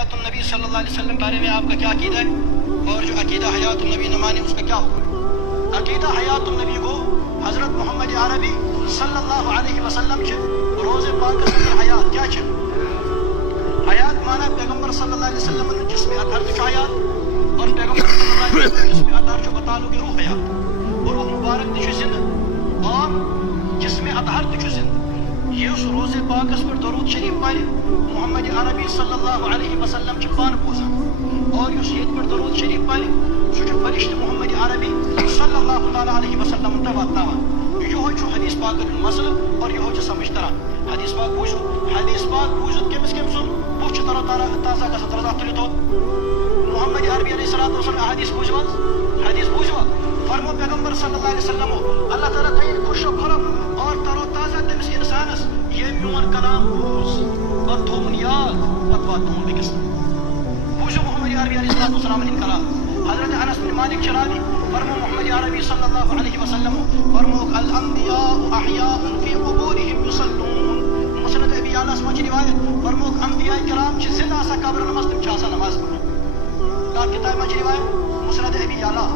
حیات النبی صلی اللہ علیہ وسلم بارے میں آپ کا کیا عقیدہ ہے، اور جو عقیدہ حیات النبی نہ مانے اس کا کیا حکم؟ عقیدہ حیات النبی کو حضرت محمد عربی صلی اللہ علیہ وسلم چھ روز پاک سے حیات کیا چھ حیات مانا پیغمبر صلی اللہ علیہ وسلم نے جسم اطہر چھ حیات، اور پیغمبر صلی اللہ علیہ وسلم جسم اطہر چھ بتالو کہ روح حیات، اور روح مبارک تہ زندہ اور جسم اطہر تہ زندہ۔ یہ اس روز پاکس پر درود شریف پڑھ محمد عربی صلی اللہ علیہ وسلم چھ پان پوزان، اور اس یت پر درود شریف پڑھ سہ فرشت محمد عربی صلی اللہ تعالی علیہ وسلم تہ واتناوان۔ یہ حدیث پاک مسئلہ اور یہ سمجھ تران۔ حدیث پاک بوزو، حدیث پاک بوزت کمس کم سن بوچ تر تازہ گژھان ترزا تلت محمد عربی علیہ السلام حدیث بوزو حدیث بوزو فرمو پیغمبر صلی اللہ علیہ وسلم اللہ تعالیٰ تھین خوش و خرم اور تر و تازہ تمس انسانس یہ میون کلام بوز پتہ تھومن یاد پتہ واتناون بیکس بوزو محمد عربی علیہ السلام ہند کلام۔ حضرت انس بن مالک چرانی فرمو محمد عربی صلی اللہ علیہ وسلم فرمو الانبیاء احیاء فی قبورہم یصلون۔ مسند ابی یعلا مجھ روایت فرمو انبیاء کرام چھ زندہ آسان قبر نماز تم چھ آسان نماز پڑھن۔ کتاب مجھ روایت مسند ابی یعلا